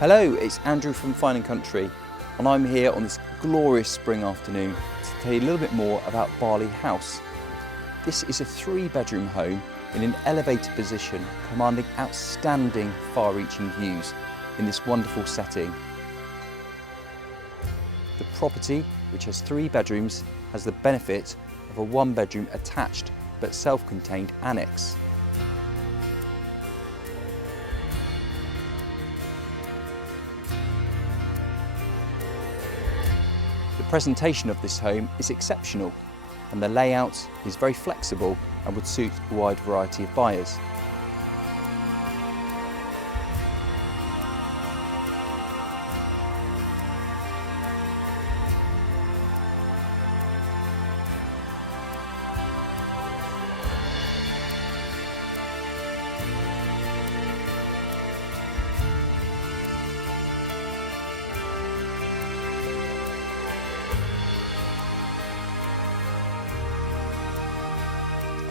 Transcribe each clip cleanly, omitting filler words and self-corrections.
Hello, it's Andrew from Fine & Country, and I'm here on this glorious spring afternoon to tell you a little bit more about Barley House. This is a 3-bedroom home in an elevated position commanding outstanding far-reaching views in this wonderful setting. The property, which has 3 bedrooms, has the benefit of a 1-bedroom attached but self-contained annexe. The presentation of this home is exceptional, and the layout is very flexible and would suit a wide variety of buyers.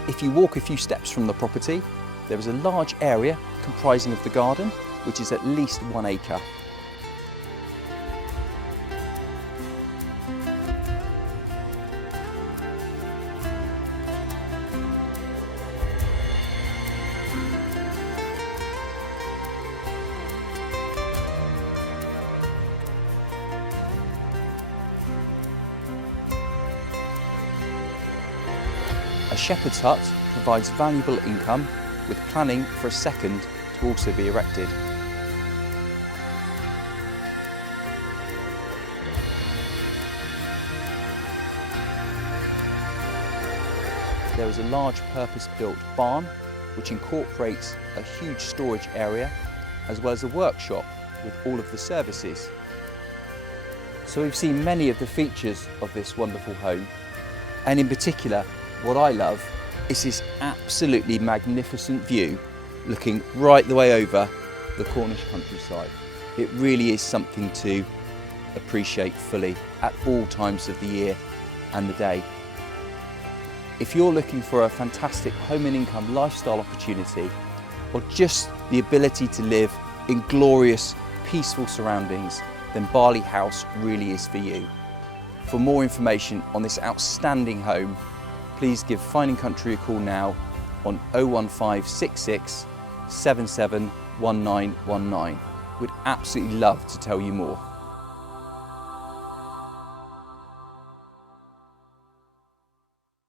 If you walk a few steps from the property, there is a large area comprising of the garden, which is at least 1 acre. A shepherd's hut provides valuable income, with planning for a second to also be erected. There is a large purpose-built barn which incorporates a huge storage area as well as a workshop with all of the services. So we've seen many of the features of this wonderful home, and in particular what I love is this absolutely magnificent view looking right the way over the Cornish countryside. It really is something to appreciate fully at all times of the year and the day. If you're looking for a fantastic home and income lifestyle opportunity, or just the ability to live in glorious, peaceful surroundings, then Barley House really is for you. For more information on this outstanding home, please give Fine & Country a call now on 01566 771919. We'd absolutely love to tell you more.